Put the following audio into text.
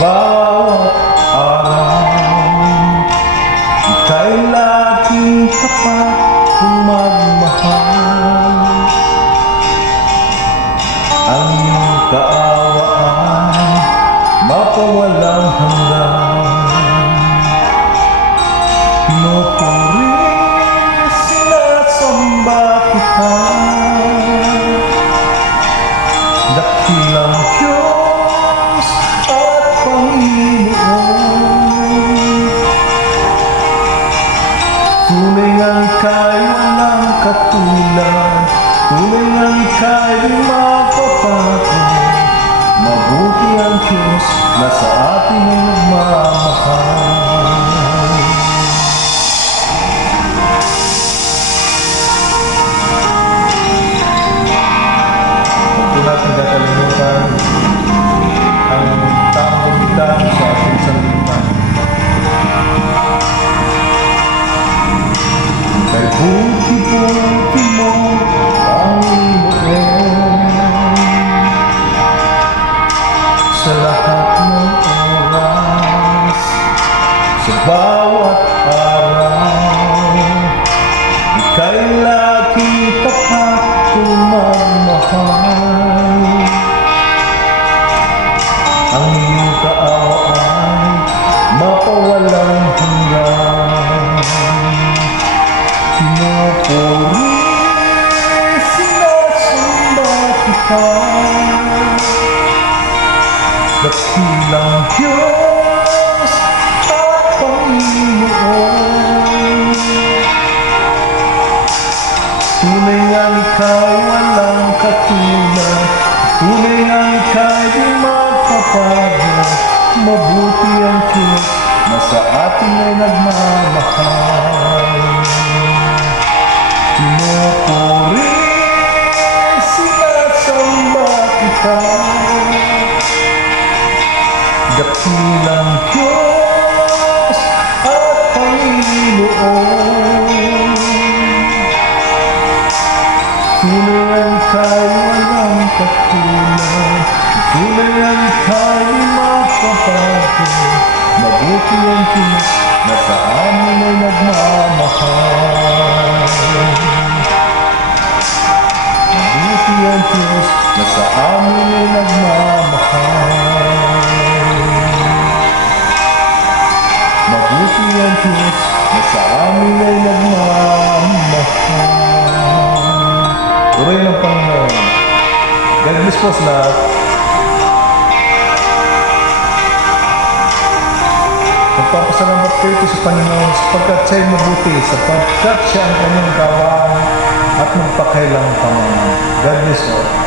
bawat araw. Ika'y laging tapat kung magmahal. Ang iyong kaawaan mapawalang hanggan. Pinupuri, sinasamba kita. Dakilang Diyos at Panginoon. Tunay ngang ika'y walang katulad. Tunay ngang ika'y di magpapago. Mabuti ang Diyos na sa atin ay nagmamahal. Huwag po natin kakalimutan ang taong bumitaw sa ating sanlibutan. Kay buti-buti mo, Panginoon, sa lahat ng oras, sa bawat araw. Ika'y laging tapat kung magmahal. Ang iyong kaawaan mapawalang hanggan. Pinupuri, sinasamba kita. Dakilang Diyos at Panginoon. Tunay ngang ika'y walang katulad. Tunay ngang ika'y di magpapago. Mabuti ang Diyos na sa atin ay nagmamahal. Pinupuri, sinasamba kita. Dakilang Diyos at Panginoon. Tunay ang ika'y walang katulad. Tunay ang ika'y di magpapago. Mabuti ang Diyos na sa amin ay nagmamahal. Mabuti ang Diyos na sa amin ay nagmamahal. Mabuti ang Diyos na sa amin ay nagmamahal. Purihin ang Panginoon. God bless po sa lahat. Magpapasalamat ko ito sa Panginoon sapagkat siya'y mabuti, sapagkat siya ang kanyang kawan at magpakailang Panginoon. God bless all.